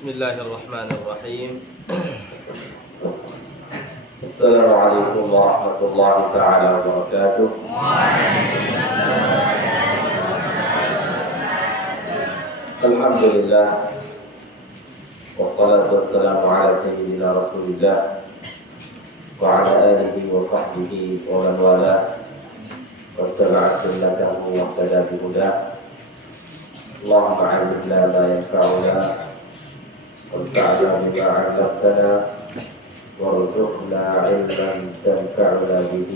Bismillahirrahmanirrahim. Assalamualaikum warahmatullahi ta'ala wabarakatuh. Alhamdulillah, wassalatu wassalamu ala sayyidina Rasulillah wa ala alihi wa sahbihi wa man wala wa tabi'a sunnatahu wa ihtada bihudah. Allahumma 'allimna ma yanfa'una وانفعنا بما علمتنا وارزقنا علما تنفعنا به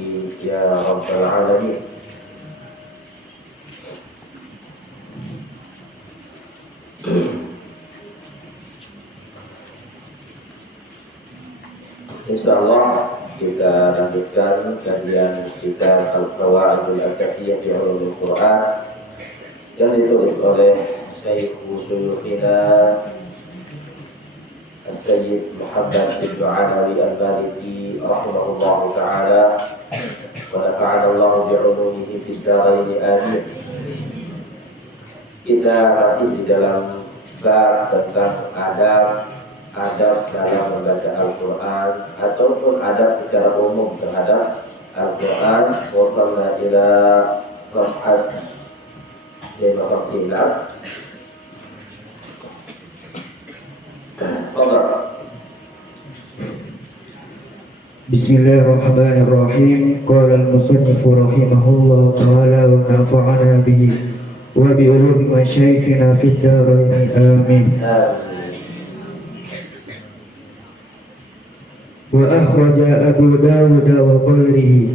يا رب العالمين. Insyaallah kita lanjutkan kajian kitab Al-Qawaidul Asasiyah fi Ulumul Quran yang ditulis oleh Syekh Syuyukhina Sayyid Muhammad bin Alawi Al-Maliki rahimahullah ta'ala wa nafa'ana Allah bi'ulumihi fid dharain amin. Kita masih di dalam bab tentang adab dalam membaca Al-Quran ataupun adab secara umum terhadap Al-Quran. Wasalna ila safhat 56. Bismillahirrahmanirrahim. Qala al-musannif rahimahullah ta'ala wa nafa'ana bihi wa bi ulumi masyayikhina fid dharain amin. Wa akhraja Abu Dawud wa ghayrihi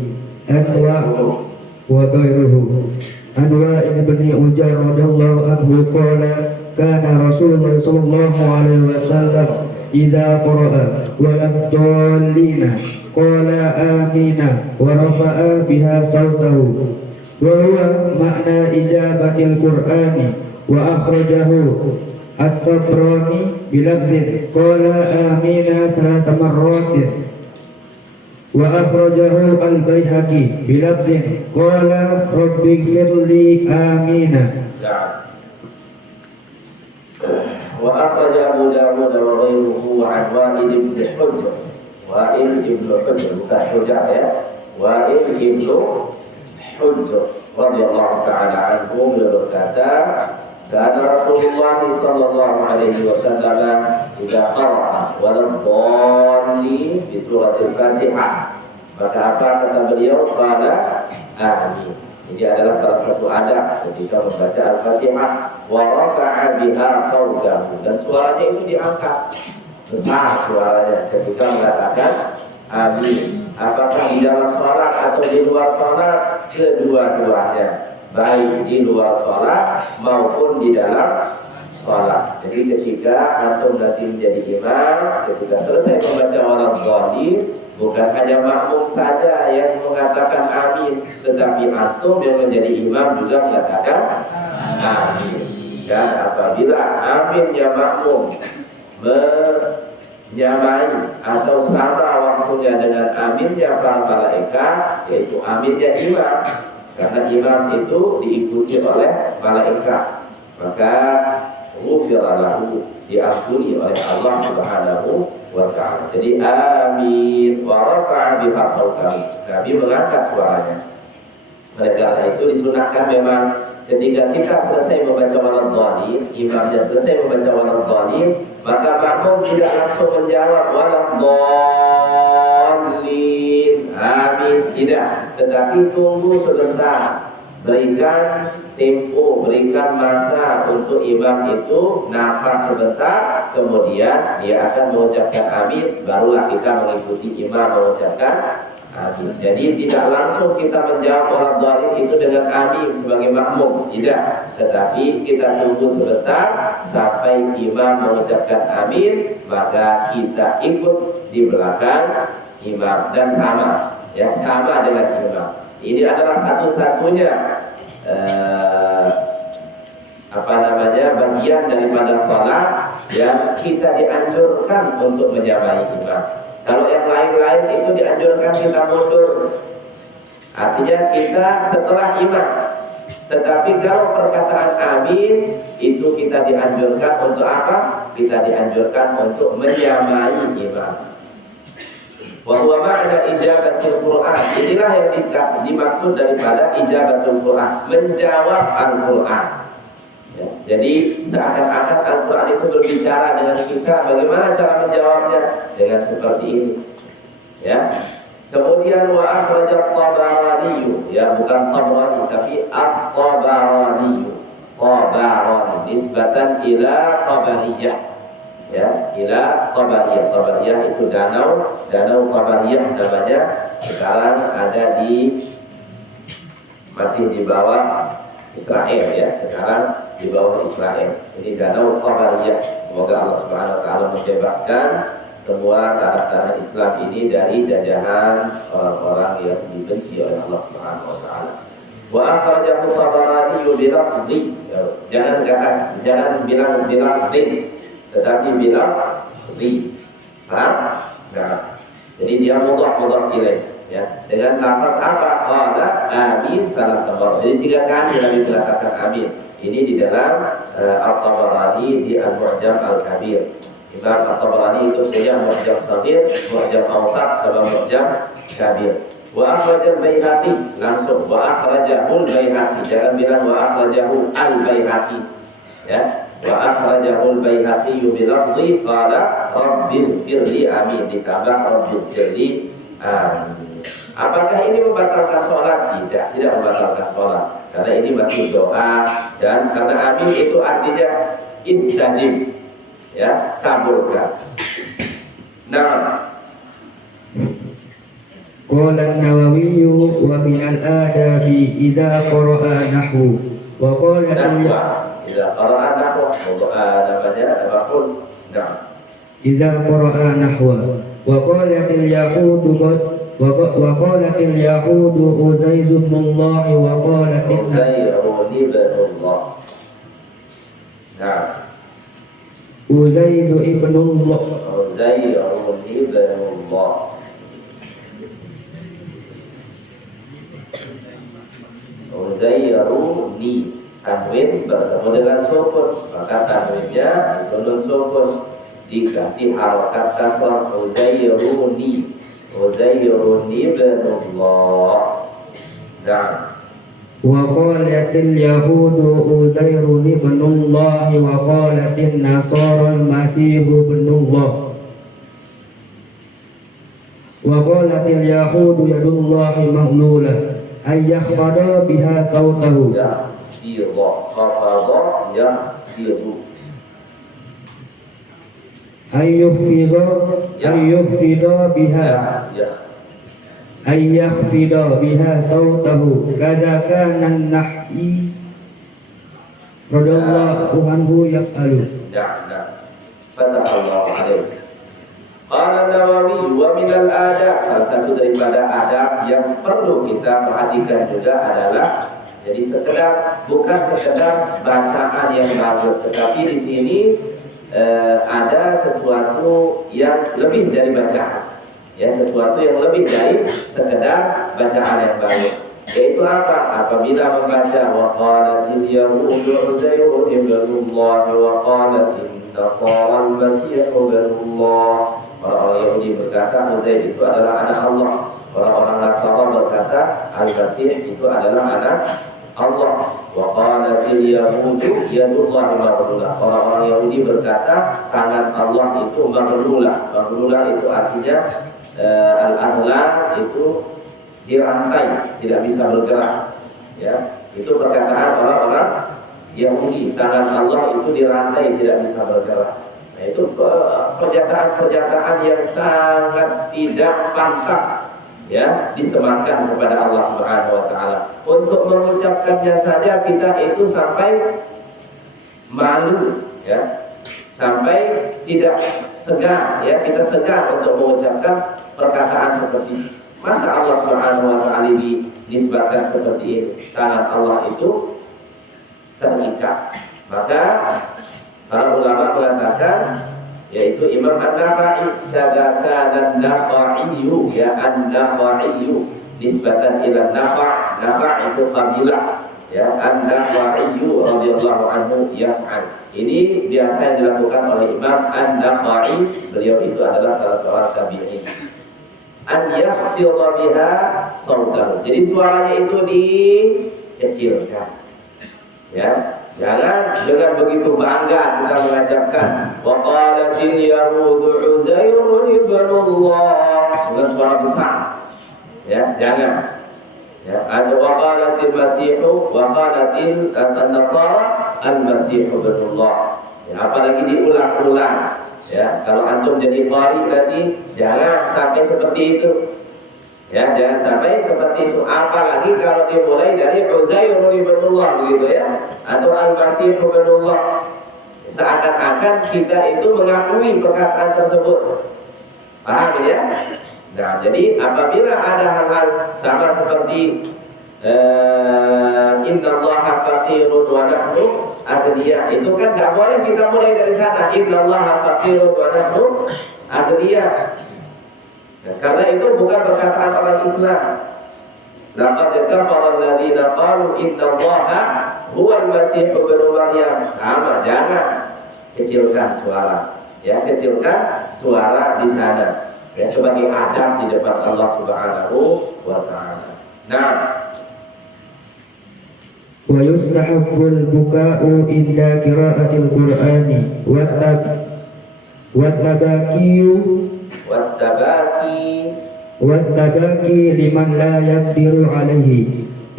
Anwa ibn Ujar radhiyallahu anhu qala kana Rasulullah sallallahu alaihi wasallam idza qara'a wa lam dallina qala amina wa rafa'a biha sawtahu wa huwa ma'na ijabatil qur'ani wa akhrajahu at-Tabrani bilafdhin qala amina salasa marratin wa akhrajahu al-Baihaqi bilafdhin qala rabbighfirli amina. Wa akhraja Abu Dawud wa ghayruhu an Wa'il ibn Hujr. Wa'il ibn Hujr, bukan Hujr ya. Wa'il ibn Hujr radhiyallahu ta'ala anhu berkata, kana Rasulullah sallallahu alaihi wasallam idza qara'a wa lam dhalli fi suratil Fatihah. Maka apa kata beliau? Qala amin. Ini adalah salah satu adab ketika membaca Al-Fatihah. Wa rafa'a biha sawtahu, dan suaranya itu diangkat besar suaranya ketika mengatakan amin. Apakah di dalam sholat atau di luar sholat? Kedua-duanya, baik di luar sholat maupun di dalam sholat. Jadi ketika antum nanti menjadi imam, ketika selesai membaca waladhdallin, bukan hanya makmum saja yang mengatakan amin, tetapi antum yang menjadi imam juga mengatakan amin. Dan apabila aminnya makmum menyamai atau sama waktunya dengan aminnya para malaikat, yaitu aminnya imam, karena imam itu diikuti oleh malaikat, maka ghufira lahu, diampuni oleh Allah Subhanahu wa ta'ala. Jadi amin wa rafa'a biha sawtahu, Nabi mengangkat suaranya. Oleh karena itu disunahkan memang ketika kita selesai membaca waladhdallin, imamnya selesai membaca waladhdallin, maka makmum tidak langsung menjawab waladhdallin amin, tidak, tetapi tunggu sebentar, berikan tempo, berikan masa untuk imam itu nafas sebentar, kemudian dia akan mengucapkan amin, barulah kita mengikuti imam mengucapkan amin. Jadi tidak langsung kita menjawab waladhdallin itu dengan amin sebagai makmum, tidak, tetapi kita tunggu sebentar sampai imam mengucapkan amin, maka kita ikut di belakang imam dan sama, ya, sama dengan imam. Ini adalah satu-satunya bagian daripada sholat yang kita dianjurkan untuk menyamai imam. Kalau yang lain-lain itu dianjurkan kita mundur. Artinya kita setelah imam, Tetapi kalau perkataan amin itu kita dianjurkan untuk apa? Kita dianjurkan untuk menyamai imam. Wa huwa ma'na ijabatul Qur'an. Inilah yang dimaksud daripada ijabatul Qur'an, menjawab Al-Qur'an. Ya, jadi seakan-akan Al-Quran itu berbicara dengan kita. Bagaimana cara menjawabnya? Dengan seperti ini. Ya. Kemudian wa akhrajat Tabarani, ya bukan Tabrani tapi At-Tabarani. Tabarani nisbatan ila Tabariyah. Ya, ila Tabariyah. Tabariyah itu danau Tabariyah namanya. Sekarang ada masih di bawah Israel, ya. Sekarang di bawah Israel. Ini danau Tabariyah. Semoga Allah Subhanahu wa taala membebaskan semua tanah-tanah Islam ini dari jajahan orang-orang yang dibenci oleh Allah Subhanahu wa taala. Wa akhrajahu Tabarani bi lafzi. Jangan bilang bilafzi, tetapi bilafzi. Paham? Nah, jadi dia mudhaf ilaih, ya. Dengan lafaz apa? Qala amin salat tabarok. Jadi 3 kali Nabi mengatakan amin. Ini di dalam Al-Tabarani di Al-Mu'jam Al-Kabir. Imam At-Tabarani itu punya Mu'jam Saghir, Mu'jam Awsat, sama Mu'jam Kabir. Wa akhrajal Baihaqi, langsung wa akhrajahul Baihaqi. Jangan bilang wa akhrajahu al-Baihaqi. Ya. Wa akhrajahul Baihaqi bi lafzi qala rabbil firli amin, ditambah rabbil firli amin. Apakah ini membatalkan sholat? Tidak membatalkan sholat. Karena ini masih doa, dan karena amin itu artinya istajib, ya, kabulkan. Nah, Qala an-Nawawi wa min al-adabi idza qara'a nahwu wa qala idza qara'a nahwu namanya apa pun. Nah, idza qara'a nahwa wa qalatil yahudu wa qalatil yahudu Uzaiz ibn Allah wa qalatil Uzaiz ibn Allah. Uzairuni, tanwin bertemu dengan sukun, maka tanwinnya itu sukun, dikasih harokat kasrah. Uzairuni binullah. Nah, wa qalatil yahudu Uzair ibn Allah wa qalatin nasara al-masih ibn Allah wa qalatil yahudu yadullahi maghlulah ay yakhfada biha sautahu ya khafada ya khidu ay yukhfida biha ay yakhfida biha sautahu kadza kana an-nahi radallahu anhu yaf'alu. Fatahallahu alaihi. Qala Nawawi wa minal adab, salah satu daripada adab yang perlu kita perhatikan juga adalah, jadi bukan sekedar bacaan yang bagus, tetapi di sini ada sesuatu yang lebih dari bacaan, ya, sesuatu yang lebih dari sekedar bacaan yang bagus. Yaitu apa? Apabila membaca wa qalatil yahudu Uzairun ibnullah wa qalatin nasara al-masih ibnullah. Orang-orang Yahudi berkata Uzair itu adalah anak Allah. Orang-orang Nasara berkata Al-Masih itu adalah anak Allah. Wa qalatil yahudu yadullahi maghlulah. Orang-orang Yahudi berkata tangan Allah itu maghlulah. Maghlulah itu artinya al-aghlal itu dirantai, tidak bisa bergerak. Ya, itu perkataan orang-orang Yahudi. Tangan Allah itu dirantai, tidak bisa bergerak. Nah, itu pernyataan-pernyataan yang sangat tidak pantas, ya, disematkan kepada Allah Subhanahu wa taala. Untuk mengucapkannya saja kita itu sampai malu, ya. Sampai tidak segan, ya, kita segan untuk mengucapkan perkataan seperti ini. Masa Allah Subhanahu wa taala dinisbatkan seperti ini? Tangan Allah itu terikat. Maka para ulama mengatakan, yaitu Imam An-Nakhai, kadzaka an-Nakhaiyu, ya, an-Nakhaiyu nisbatan ila Nakha'. Nakha' itu kabilah, ya, An-Nakhai radhiyallahu anhu yaf'al. Ini biasa yang dilakukan oleh Imam An-Nakhai, beliau itu adalah salah seorang tabi'in. An yakhfidha biha sautahu. Jadi suaranya itu dikecilkan. Ya, jangan dengan begitu bangga kita mengucapkan wa qalatil yahudu Uzairun ibnullah dengan suara besar. Ya, jangan. Ya, ada wa qalatil masihu wa qalatil an-nasara al-masihu ibnullah. Ya, apalagi diulang-ulang. Ya, kalau antum jadi qari nanti jangan sampai seperti itu. Ya, jangan sampai seperti itu. Apalagi kalau dimulai dari Uzairun ibnullah begitu ya, atau Al-Masih ibnullah. Seakan-akan kita itu mengakui perkataan tersebut. Paham ya? Nah, jadi apabila ada hal-hal sama seperti innallaha faqirun wa nahnu aghniyah, itu kan enggak boleh kita mulai dari sana. Innallaha faqirun wa nahnu aghniyah. Nah, karena itu bukan perkataan orang Islam. Laqad kafara alladziina qalu innallaha huwal masih ibnu Maryam. Sama, jangan kecilkan suara. Ya, kecilkan suara di sana. Ya, sebagai adab di depan Allah Subhanahu wa taala. Nah, wa yustahabbul buka'u inda qira'atil qur'ani والتباكي لمن لا يقدر عليه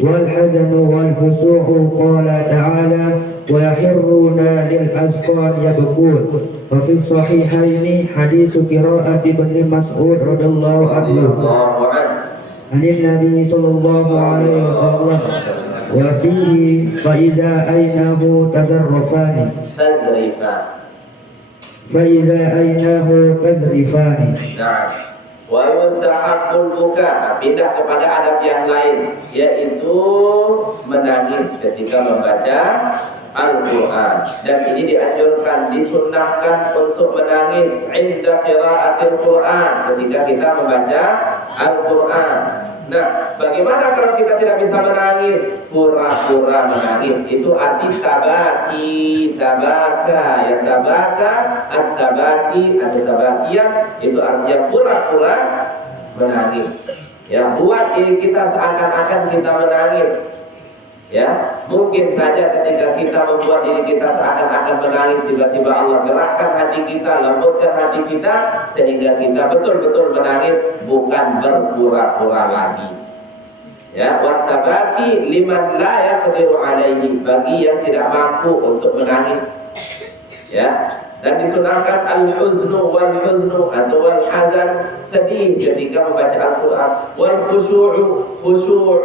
والحزن والخشوع قال تعالى ويخرون للأذقان يبكون وفي الصحيحين حديث قراءة ابن مسعود رضي الله عنه عن النبي صلى الله عليه وسلم وفيه فإذا أينه تذرفان Nah, wa yustahabbul buka. Pindah kepada adab yang lain, yaitu menangis ketika membaca Al-Quran. Dan ini dianjurkan, disunnahkan untuk menangis inda qiraatil Quran, ketika kita membaca Al-Quran. Nah, bagaimana kalau kita tidak bisa menangis? Pura-pura menangis. Itu arti tabaki, tabaka, ya tabaka, at-tabaki, at-tabakian. Itu artinya pura-pura menangis. Ya, buat diri kita seakan-akan kita menangis. Ya, mungkin saja ketika kita membuat diri kita seakan-akan menangis, tiba-tiba Allah gerakkan hati kita, lembutkan hati kita, sehingga kita betul-betul menangis, bukan berpura-pura lagi. Ya, wattabaki liman la yaqdiru alaihi, bagi yang tidak mampu untuk menangis. Ya, dan disunahkan al-huznu wal huznu atau wal hazan, sedih ketika membaca Al-Quran, wal khushu'u, khusyuk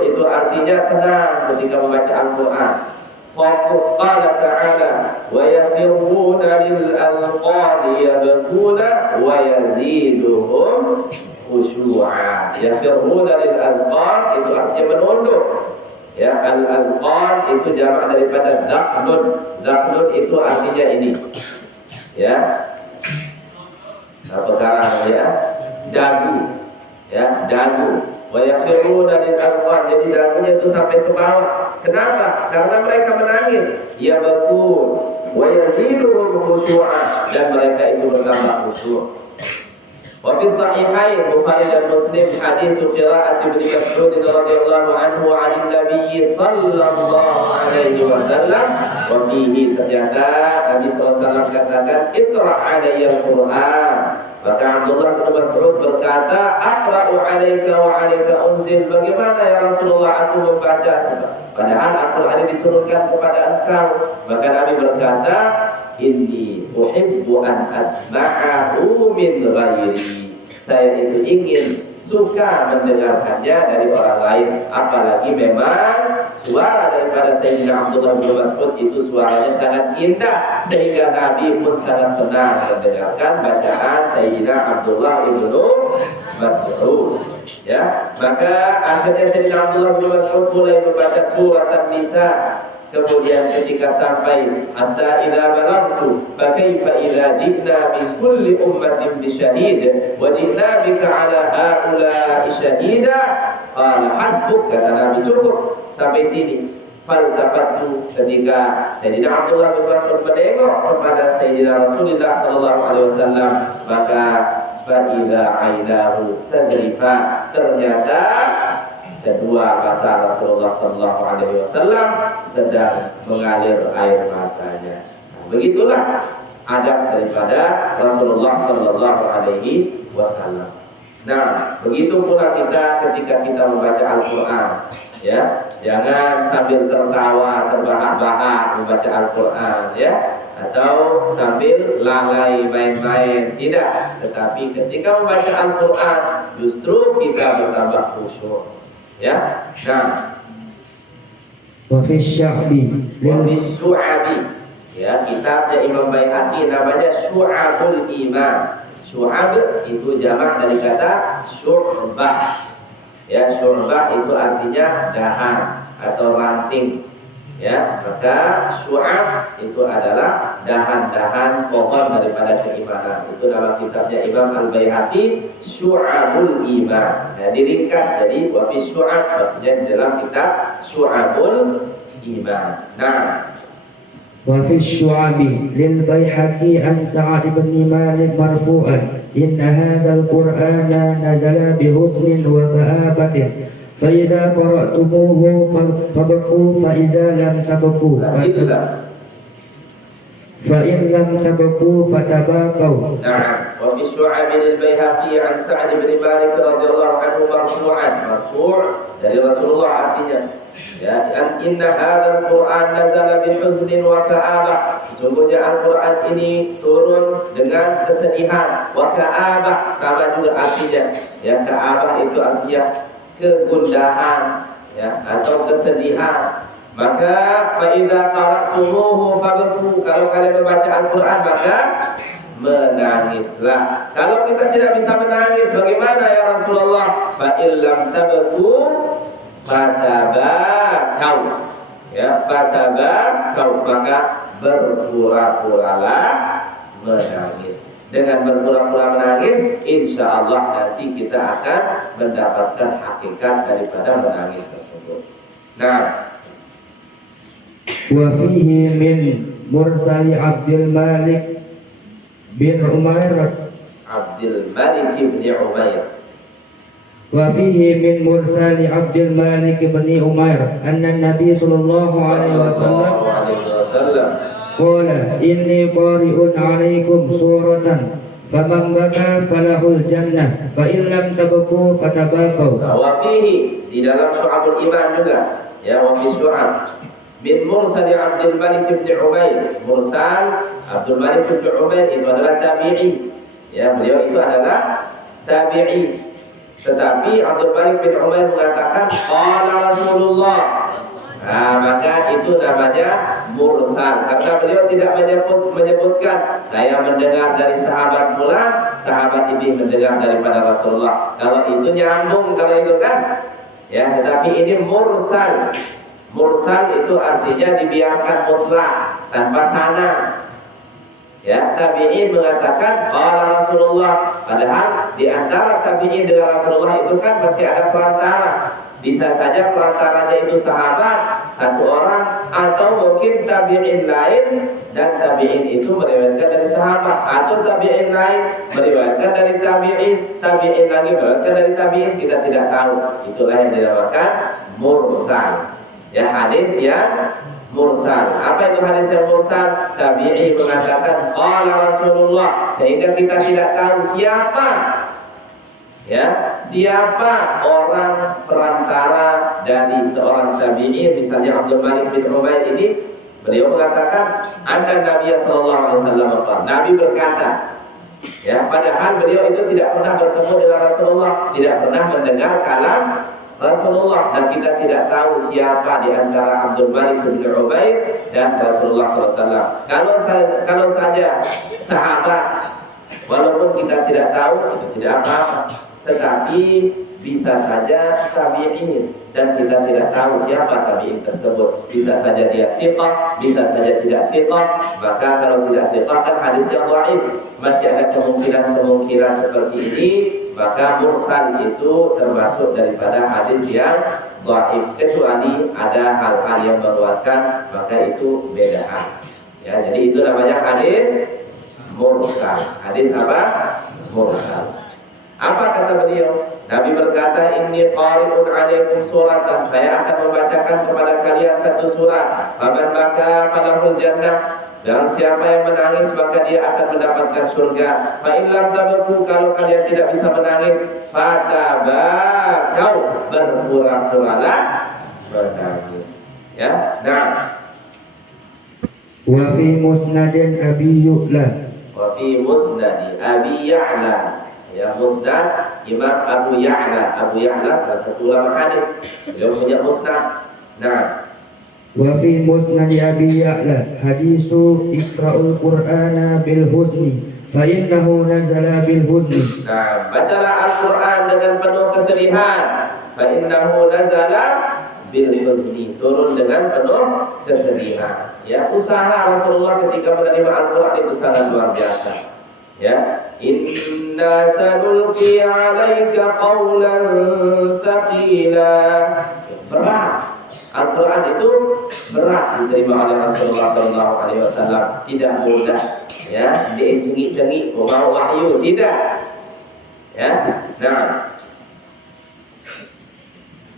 itu artinya tenang ketika membaca Al-Quran. Fokus qala ta'ala wa yakhiruna lil alqani yabkuna wa yaziduhum khusyu'a. Yakhiruna lil alqan itu artinya menunduk. Ya, al-alqan itu jamak daripada dhaqnun. Dhaqnun itu artinya ini. Ya. Apa sekarang ya? Dagu. Ya, dagu. Wa yakhiruna lil alqan, jadi dagunya itu sampai ke bawah. Kenapa? Karena mereka menangis. Ya betul. Wa yaziduhum khusyu'a, dan mereka itu bertambah khusyuk. Wa fi sahihain Bukhari dan Muslim hadits qira'at Ibnu Mas'ud radhiyallahu anhu 'an Nabi sallallahu alaihi wasallam, wa fihi, ternyata Nabi sallallahu alaihi wasallam katakan iqra' alayya al-Qur'an. Maka Abdullah bin Mas'ud berkata, aqra'u 'alaika wa 'alaika unzil. Bagaimana ya Rasulullah aku membaca, padahal Al-Qur'an diturunkan kepada engkau? Maka Nabi berkata, inni uhibbu an asma'ahu min ghairi. Saya itu ingin, suka mendengarkannya dari orang lain, apalagi memang suara daripada Sayyidina Abdullah bin Mas'ud itu suaranya sangat indah, sehingga Nabi pun sangat senang mendengarkan bacaan Sayyidina Abdullah bin Mas'ud. Ya, maka akhirnya Sayyidina Abdullah bin Mas'ud mulai membaca surat An-Nisa. Kemudian ketika sampai hatta idza balagtu fa kaifa idza ji'na min kulli ummatin bi syahid wa ji'na bika ala haula'i syahida qala hasbuk, kata Nabi cukup sampai sini. Faltafattu, ketika Sayyidina Abdullah bin Mas'ud menengok kepada Sayyidina Rasulullah sallallahu alaihi wasallam, maka fa idza ainahu tadrifa, ternyata kedua mata Rasulullah sallallahu alaihi wasallam sedang mengalir air matanya. Begitulah adab daripada Rasulullah sallallahu alaihi wasallam. Nah, begitu pula kita ketika kita membaca Al-Qur'an, ya. Jangan sambil tertawa, terbahak-bahak membaca Al-Qur'an, ya, atau sambil lalai main-main, tidak. Tetapi ketika membaca Al-Qur'an justru kita bertambah khusyuk. Ya, nah, Wafis sya'bi wafis syu'abi, ya, kitabnya Imam Baihaqi namanya Syu'abul Iman. Syu'ab itu jamak dari kata syu'bah. Ya, syu'bah itu artinya dahan atau ranting. Ya, maka syu'ab itu adalah dahan-dahan pohon daripada keimanan. Itu dalam kitabnya Imam Al-Baihaqi Syu'abul Iman. Ya, diringkas jadi wafis syu'ab, maksudnya di dalam kitab Syu'abul Iman. Nah, Wafis syu'abi lil Baihaqi an Sa'ad bin Malik marfu'an inna hadzal qur'ana nazala bi husnin wa ka'abatin fa idza qara'tumuhu fabqu fa idza lam tabqu fa in lam tabqu fatabaqu. nah, wa fi Syu'ab al-Baihaqi an Sa'd bin Malik radhiyallahu anhu marfu'an, marfu' dari Rasulullah, artinya ya, inna hadzal Qur'an nazala bi huznin wa ka'abah, sesungguhnya Al-Qur'an ini turun dengan kesedihan, wa ka'abah sama juga artinya, ya, ka'abah itu artinya kegundahan, ya, atau kesedihan. Maka fa idza qara'tumuhu fabku, kalau kalian membaca Al-Qur'an maka menangislah. Kalau kita tidak bisa menangis bagaimana ya Rasulullah? Fa illam tabku fatabakau, ya, fatabakau, maka berpura-puralah menangis. Dengan berpura-pura menangis, insya Allah nanti kita akan mendapatkan hakikat daripada menangis tersebut. Nah, Wa fihi min mursali Abdul Malik bin Umair Abdul Malik bin Umair. Wa fihi min mursali Abdul Malik bin Umair anna Nabi sallallahu alaihi wasallam qala inni qari'un 'alaikum suratan faman baka falahul jannah fa in lam tabqu fatabaqu. Wa fihi, di dalam Syu'abul Iman juga, ya, wa fi Syu'ab bin mursal Abdul Malik bin Umair. Mursal Abdul Malik bin Umair itu adalah tabi'i, ya, beliau itu adalah tabi'i. Tetapi Abdul Malik bin Umair mengatakan qala Rasulullah. Nah, maka itu namanya mursal karena beliau tidak menyebutkan saya mendengar dari sahabat fulan, sahabat ini mendengar daripada Rasulullah. Kalau itu nyambung, kalau itu kan, ya, tetapi ini mursal. Mursal itu artinya dibiarkan mutlak tanpa sanad. Ya, tabi'in mengatakan qala Rasulullah, padahal di antara tabi'in dengan Rasulullah itu kan masih ada perantara. Bisa saja perantaranya itu sahabat satu orang, atau mungkin tabi'in lain dan tabi'in itu meriwayatkan dari sahabat, atau tabi'in lain meriwayatkan dari tabi'in, tabi'in lagi meriwayatkan dari tabi'in, kita tidak tahu. Itulah yang dinamakan mursal. Ya, hadis yang mursal. Apa itu hadis yang mursal? Tabi'i mengatakan qala Rasulullah, sehingga kita tidak tahu siapa, ya, siapa orang perantara dari seorang tabi'i. Misalnya Abdul Malik bin Umair ini, beliau mengatakan anna Nabi sallallahu alaihi wasallam, Nabi berkata, ya, padahal beliau itu tidak pernah bertemu dengan Rasulullah, tidak pernah mendengar kalam Rasulullah, dan kita tidak tahu siapa di antara Abdul Malik bin Umair dan Rasulullah SAW. Kalau saja sahabat, walaupun kita tidak tahu, itu tidak apa-apa. Tetapi bisa saja tabi'in, dan kita tidak tahu siapa tabi'in tersebut. Bisa saja dia thiqah, bisa saja tidak thiqah. Maka kalau tidak thiqah kan hadisnya dhaif. Masih ada kemungkinan seperti ini, maka mursal itu termasuk daripada hadis yang dhaif, kecuali ada hal-hal yang menguatkan, maka itu beda. Ya, jadi itu namanya hadis mursal. Hadis apa? Mursal. Apa kata beliau? Nabi berkata, inni qari'un 'alaikum suratan, saya akan membacakan kepada kalian satu surat. Faman baka falahul jannah, dan siapa yang menangis maka dia akan mendapatkan surga. Fa in lam tabku, kalau kalian tidak bisa menangis, fatabakau, berpura-puralah menangis. Ya, nah. Wa fi musnadin Abi Ya'la. Wa fi musnadi Abi Ya'la. Ya, musnad Imam Abu Ya'la. Abu Ya'la salah satu ulama hadis. Beliau punya musnad. Nah. Wa fi musnad Abi Ya'la hadisu iqra'ul Qur'ana bil huzni fa innahu nazala bil huzni. Nah, bacalah Al-Qur'an dengan penuh kesedihan. Fa innahu nazala bil huzni, turun dengan penuh kesedihan. Ya, usaha Rasulullah ketika menerima Al-Qur'an itu sangat luar biasa. Ya, inna sanulqi 'alaika qawlan tsaqila. Berat. Al-Qur'an itu berat diterima oleh Rasulullah sallallahu alaihi wasallam, tidak mudah. Ya, diinjing-injing mau wahyu, tidak. Ya. Nah,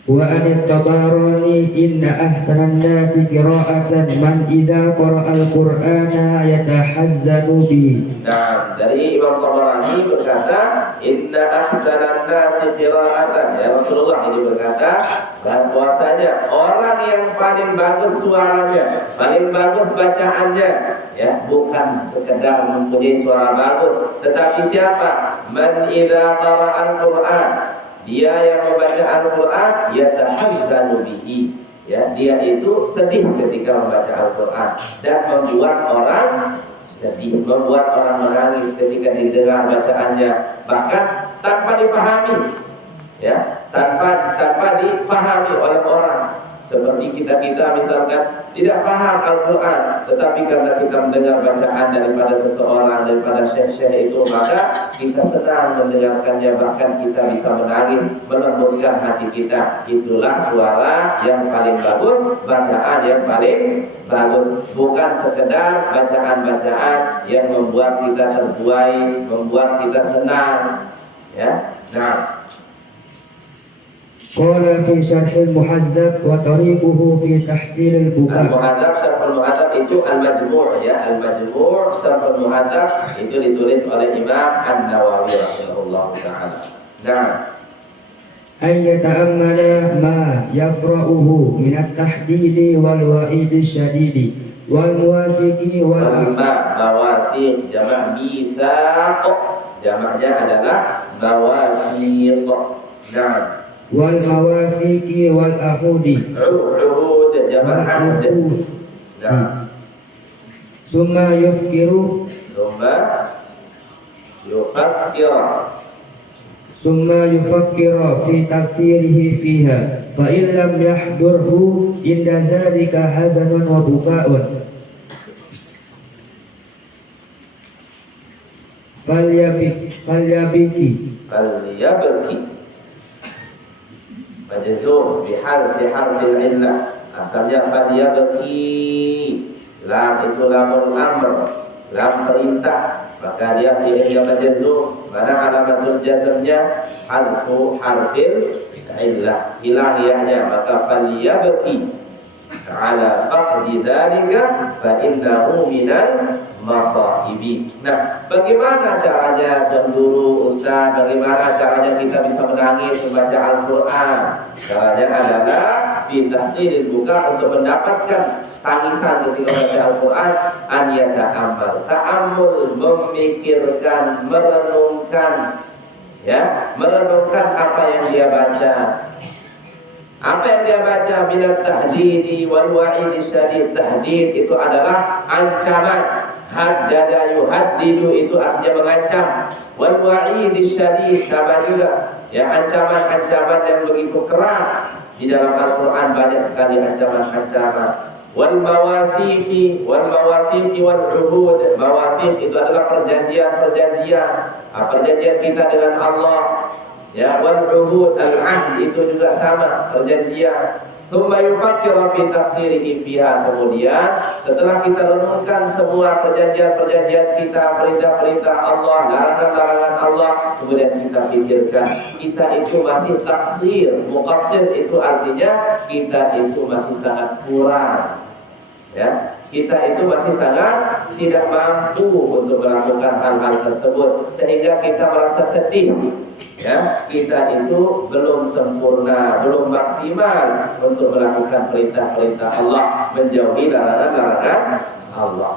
wa an tabarani inna ahsanan nasi qira'atan man idza qara'al qur'ana yatahazzanu bi. Nah, dari Imam Tabarani berkata, inna ahsanan nasi qira'atan. Ya, Rasulullah ini berkata bahwasanya orang yang paling bagus suaranya, paling bagus bacaannya, ya, bukan sekedar mempunyai suara bagus, tetapi siapa? Man idza qara'al qur'an, dia yang membaca Al-Quran, yatahazzanu bihi, ya, dia itu sedih ketika membaca Al-Quran dan membuat orang sedih, membuat orang menangis ketika didengar bacaannya, bahkan tanpa dipahami, ya, tanpa difahami oleh orang. Seperti kita misalkan tidak paham Al-Quran, tetapi karena kita mendengar bacaan daripada seseorang, daripada syekh-syekh itu, maka kita senang mendengarkannya, bahkan kita bisa menangis, melembutkan hati kita. Itulah suara yang paling bagus, bacaan yang paling bagus, bukan sekedar bacaan-bacaan yang membuat kita terbuai, membuat kita senang. Ya, nah. Qala fi syarhil muhadzab wa tariquhu fi tahsil al-buka. Al-Muhadzab, syarh al-Muhadzab itu al-Majmu', ya, al-Majmu', syarh al-Muhadzab itu ditulis oleh Imam An-Nawawi rahimahullah taala. Nah, ay yata'ammala ma yaqra'uhu min at-tahdidi wal wa'idi syadidi wal muwasiqi wal mawasiq, jamak mitsaq, jamaknya adalah mawasiq. Nah, wal mawasiqi wal ahudi, uhud, jamak ahd. Nah, summa yufkiru, summa yufakkira fi taksirihi fiha fa in lam yahdurhu inda zalika hazanun wa buka'un falyabiki majzum biharfi harfil illah, asalnya falyabki, lam itu lamul amr, lam perintah, maka dia fi'ilnya majzum. Mana alamatul jazmnya? Harfil illah, hilang ya-nya, maka falyabki ala faqdi dzalika fa innahu minal masaibi. Nah, bagaimana caranya Tuan Guru, Ustaz? Bagaimana caranya kita bisa menangis membaca Al-Quran? Caranya adalah fi tahsilil buka, untuk mendapatkan tangisan ketika membaca Al-Quran, an yata'ammal, ta'ammul, memikirkan, merenungkan, ya, merenungkan apa yang dia baca. Apa yang dia baca minat tahdidi wal wa'idi syadid. Tahdid itu adalah ancaman. Haddada yuhaddidu itu artinya mengancam. Wal wa'idi syadid sama juga ya, ancaman-ancaman yang begitu keras. Di dalam Al-Quran banyak sekali ancaman-ancaman. Wal mawathiqi wal uhud. Mawathiq itu adalah perjanjian-perjanjian, perjanjian kita dengan Allah. Ya, wal uhud al-ahd itu juga sama, perjanjian. Tsumma yufakkiru fi tafsirihi fiha. Kemudian setelah kita renungkan semua perjanjian-perjanjian kita, perintah-perintah Allah, larangan-larangan Allah, kemudian kita pikirkan kita itu masih taksir. Muqassir itu artinya kita itu masih sangat kurang. Ya, kita itu masih sangat tidak mampu untuk melakukan hal-hal tersebut, sehingga kita merasa sedih. Ya, kita itu belum sempurna, belum maksimal untuk melakukan perintah-perintah Allah, menjauhi larangan-larangan Allah.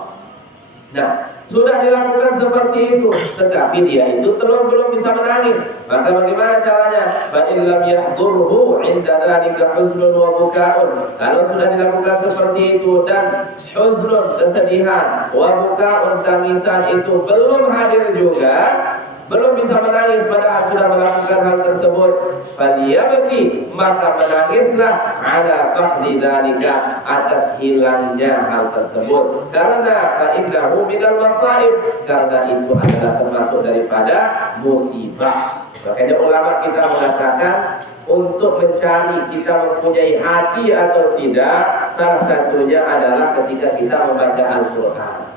Nah, sudah dilakukan seperti itu, tetapi dia itu belum bisa menangis. Maka bagaimana caranya? Fa in lam yahdurhu 'inda dzalika huznun wa bukaun. Kalau sudah dilakukan seperti itu dan huznun, kesedihan, wa bukaun, tangisan itu belum hadir juga, belum bisa menangis padahal sudah melakukan hal tersebut, faliyabki, maka menangislah ala faqdi dzalika, atas hilangnya hal tersebut. Karena fa innahu minal masaib, karena itu adalah termasuk daripada musibah. Makanya ulama kita mengatakan untuk mencari kita mempunyai hati atau tidak, salah satunya adalah ketika kita membaca Al-Quran.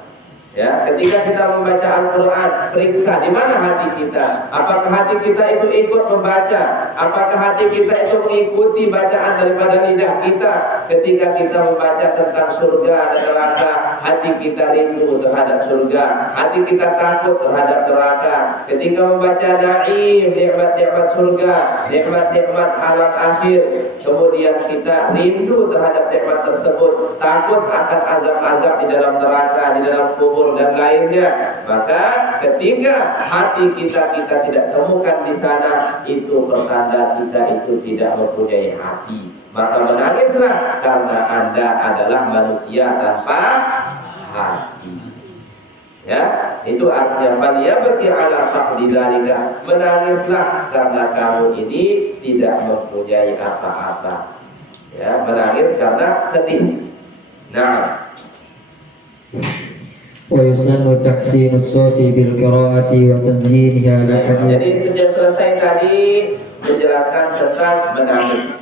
Ya, ketika kita membaca Al-Quran, periksa di mana hati kita. Apakah hati kita itu ikut membaca? Apakah hati kita itu mengikuti bacaan daripada lidah kita? Ketika kita membaca tentang surga dan neraka, hati kita rindu terhadap surga, hati kita takut terhadap neraka. Ketika membaca na'im, nikmat-nikmat surga, nikmat-nikmat alam akhir, kemudian kita rindu terhadap nikmat tersebut, takut akan azab-azab di dalam neraka, di dalam kubur dan lainnya. Maka ketika hati kita tidak temukan di sana, itu pertanda kita itu tidak mempunyai hati. Maka menangislah, karena Anda adalah manusia tanpa hati. Ya, itu artinya faliyabki ala faqdi dzalika. Menangislah karena kamu ini tidak mempunyai apa-apa. Ya, menangis karena sedih. Nah, wa yusannu taksimus sawti bil qiraati wa tazyiniha. Jadi sudah selesai tadi menjelaskan tentang menangis.